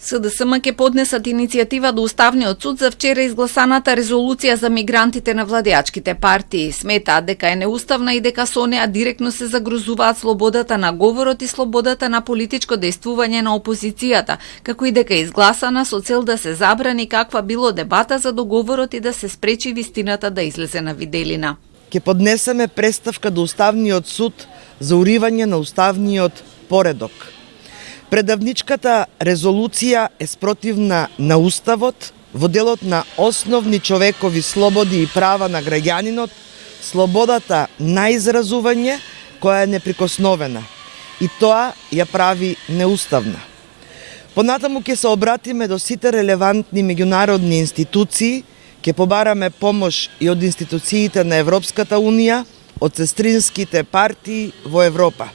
СДСМ ќе поднесат иницијатива до Уставниот суд за вчера изгласаната резолуција за мигрантите на владеачките партии. Сметаат дека е неуставна и дека со неа директно се загрозуваат слободата на говорот и слободата на политичко дејствување на опозицијата, како и дека е изгласана со цел да се забрани каква било дебата за договорот и да се спречи вистината да излезе на виделина. Ќе поднесеме преставка до Уставниот суд за уривање на уставниот поредок. Предавничката резолуција е спротивна на Уставот, во делот на основни човекови слободи и права на граѓанинот, слободата на изразување која е неприкосновена. И тоа ја прави неуставна. Понатаму ќе се обратиме до сите релевантни меѓународни институции, ќе побараме помош и од институциите на Европската Унија, од сестринските партии во Европа.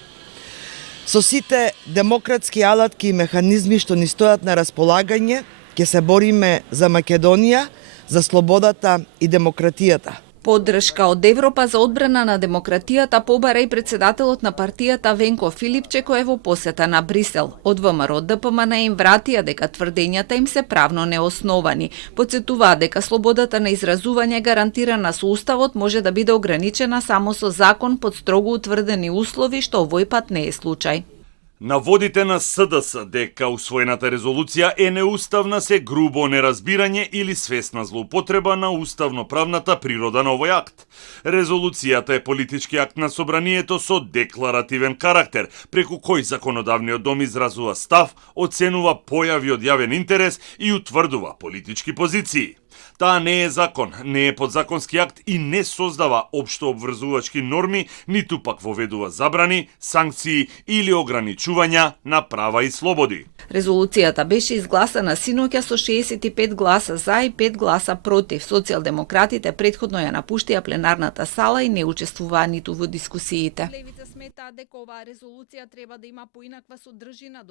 Со сите демократски алатки и механизми што ни стојат на располагање, ќе се бориме за Македонија, за слободата и демократијата. Поддршка од Европа за одбрана на демократијата побара и председателот на партијата Венко Филипче кој е во посета на Брисел. Од ВМРО ДПМН им вратија дека тврдењата им се правно неосновани. Потсетуваа дека слободата на изразување гарантирана со Уставот може да биде ограничена само со закон под строго утврдени услови, што овој пат не е случај. Наводите на СДС дека усвоената резолуција е неуставна се грубо неразбирање или свесна злоупотреба на уставно-правната природа на овој акт. Резолуцијата е политички акт на собранието со декларативен карактер, преку кој законодавниот дом изразува став, оценува појави од јавен интерес и утврдува политички позиции. Таа не е закон, не е подзаконски акт и не создава општо обврзувачки норми, ниту пак воведува забрани, санкции или ограничувања на права и слободи. Резолуцијата беше изгласана синоќа со 65 гласа за и 5 гласа против. Социјалдемократите претходно ја напуштија пленарната сала и не учествуваа ниту во дискусиите. Левица сметаат дека оваа резолуција треба да има поинаква содржина